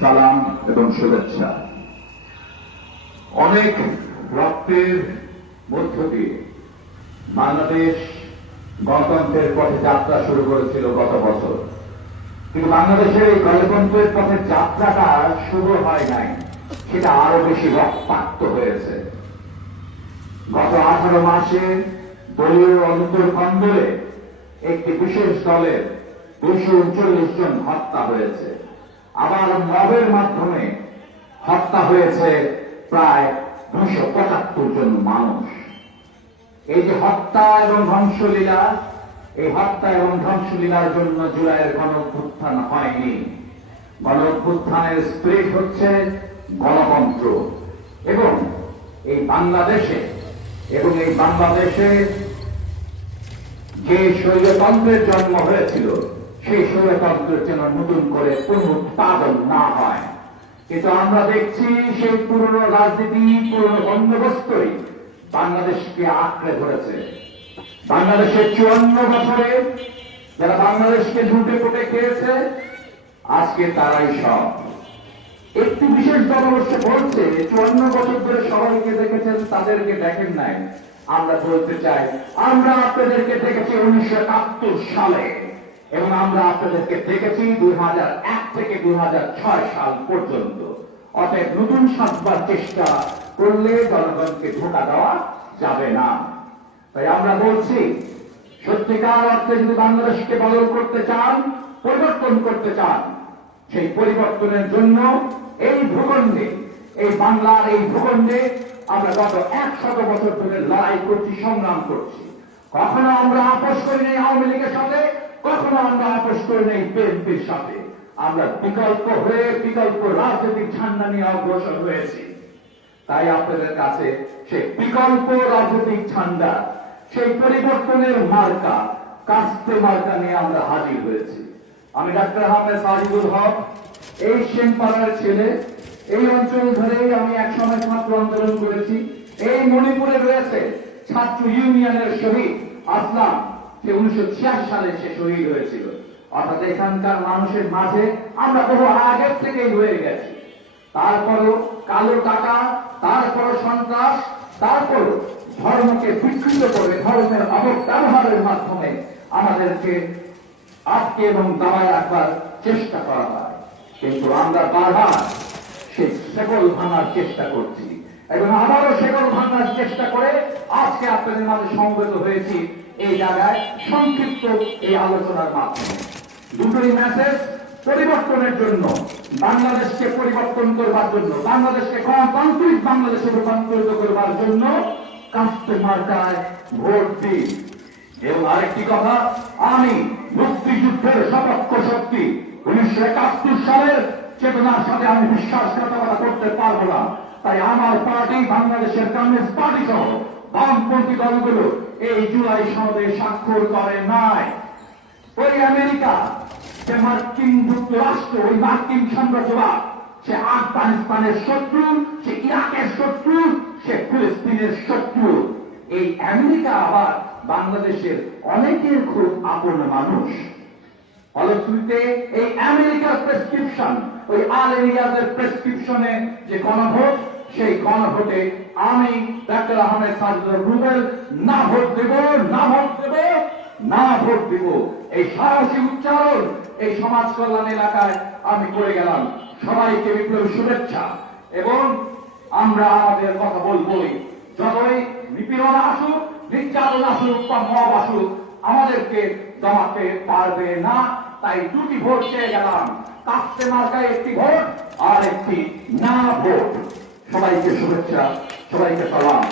সালাম এবং শুভেচ্ছা। অনেক রক্তের মধ্য দিয়ে বাংলাদেশ গণতন্ত্রের পথে যাত্রা শুরু করেছিল গত বছর, কিন্তু বাংলাদেশের এই গণতন্ত্রের পথে যাত্রাটা শুরু হয় নাই, সেটা আরো বেশি রক্তাক্ত হয়েছে। গত 18 মাসে দলীয় অন্তর্কন্দলে একটি বিশেষ দলের 239 জন হত্যা হয়েছে। আবার মবের মাধ্যমে হত্যা হয়েছে প্রায় 275 জন মানুষ। এই যে হত্যা এবং ধ্বংসলীলা, এই হত্যা এবং ধ্বংসলীলার জন্য জুলাইয়ের গণঅভ্যুত্থান হয়নি। গণঅভ্যুত্থানের স্পিরিট হচ্ছে গণতন্ত্র এবং এই বাংলাদেশে যে স্বৈরতন্ত্রের জন্ম হয়েছিল, সেই স্বৈরতন্ত্রের যেন নতুন করে পুনরুৎপাদন না হয়। কিন্তু আমরা দেখছি সেই পুরনো রাজনীতি, পুরনো বন্দোবস্তই বাংলাদেশকে আঁকড়ে ধরেছে। বাংলাদেশের 54 বছরে যারা বাংলাদেশকে লুটে পুটে খেয়েছে, আজকে তারাই সব। একটি বিশেষ দল অবশ্য বলছে 54 বছর ধরে সবাইকে দেখেছেন, তাদেরকে দেখেন নাই। আমরা বলতে চাই, আমরা আপনাদেরকে দেখেছি 1971 সালে এবং আমরা আপনাদেরকে দেখেছি 2001 থেকে 2006 সাল পর্যন্ত। অতএব নতুন সাজবার চেষ্টা করলে জনগণকে ধোঁকা দেওয়া যাবে না। তাই আমরা বলছি, সত্যিকার অর্থে যদি বাংলাদেশকে বদল করতে চান, পরিবর্তন করতে চান, সেই পরিবর্তনের জন্য এই ভূখণ্ডে, এই বাংলার এই ভূখণ্ডে আমরা গত 100 বছর ধরে লড়াই করছি, সংগ্রাম করছি। কখনো আমরা আপোষ করি নাই আওয়ামী লীগের সাথে, কখনো আমরা আপোষ করি নাই বিএনপির সাথে। আমরা বিকল্প হয়ে বিকল্প রাজনৈতিক ঝান্ডা নিয়ে অগ্রসর হয়েছি। তাই আপনাদের কাছে সেই বিকল্প রাজনৈতিক ঝান্ডা, সেই পরিবর্তনের মার্কা, কাস্তে মার্কা নিয়ে আমরা হাজির হয়েছি। আমি ডাক্তার আহমেদ সাজিদুল হক, এই সেনপাড়ার ছেলে। এই অঞ্চল ধরেই আমি এক সময় ছাত্র আন্দোলন করেছি। এই মণিপুরে রয়েছে ছাত্র ইউনিয়নের শহীদ আসলাম, সে 1986 সালে সে শহীদ হয়েছিল। অর্থাৎ এখানকার মানুষের মাঝে আমরা বহু আগের থেকেই হয়ে গেছি। তারপরও কালো টাকা, তারপরও সন্ত্রাস, তারপরও ধর্মকে বিকৃত করে ধর্মের অপব্যবহারের মাধ্যমে আমাদেরকে আটকে এবং দাবায় রাখবার চেষ্টা করা হয়। কিন্তু আমরা বারবার সেই শেকল ভাঙার চেষ্টা করছি এবং আবারও শেকল ভাঙার চেষ্টা করে আজকে আপনাদের মাঝে সমবেত হয়েছি এই জায়গায় সংক্ষিপ্ত এই আলোচনার মাধ্যমে। দুটোই মেসেজ, পরিবর্তনের জন্য, বাংলাদেশকে পরিবর্তন করবার জন্য, বাংলাদেশকে গণতান্ত্রিক বাংলাদেশে রূপান্তরিত করবার জন্য কাস্তে মার্কায় ভোট দিন। এবং আরেকটি কথা, আমি মুক্তিযুদ্ধের সপক্ষ শক্তি, 1971 সালের চেতনার সাথে আমি বিশ্বাসঘাতকতা করতে পারবো না। তাই আমার পার্টি, বাংলাদেশের কমিউনিস্ট পার্টি সহ বামপন্থী দলগুলো এই জুলাই সনদে স্বাক্ষর করে নাই। ওই আমেরিকা, সে মার্কিন যুক্তরাষ্ট্র, ওই মার্কিন সাম্রাজ্যবাদ, সে আফগানিস্তানের শত্রু, সে ইরাকের শত্রু, সে ফিলিস্তিনের শত্রু। এই আমেরিকা আবার বাংলাদেশের অনেকের খুব আপন মানুষ। ফলশ্রুতিতে এই আমেরিকার প্রেসক্রিপশন, ওই আল এরিয়াজের প্রেসক্রিপশনে যে গণভোট, সেই গণভোটে আমি ডাক্তার আহমেদ সাজিদুল রুবেল না ভোট দেব, না ভোট দেব, না ভোট দেব। এই সাহসী উচ্চারণ এই সমাজ কল্যাণ এলাকায় আমি করে গেলাম। সবাইকে বিপ্লবী শুভেচ্ছা। এবং আমরা আমাদের কথা বলবই, যতই নিপীড়ন আসুক, নির্যাতন আসুক বা মব আসুক, আমাদেরকে দমাতে পারবে না। তাই দুটি ভোট চেয়ে গেলাম, কাস্তে মার্কায় একটি ভোট আর একটি না ভোট। সবাইকে শুভেচ্ছা, সবাইকে সালাম।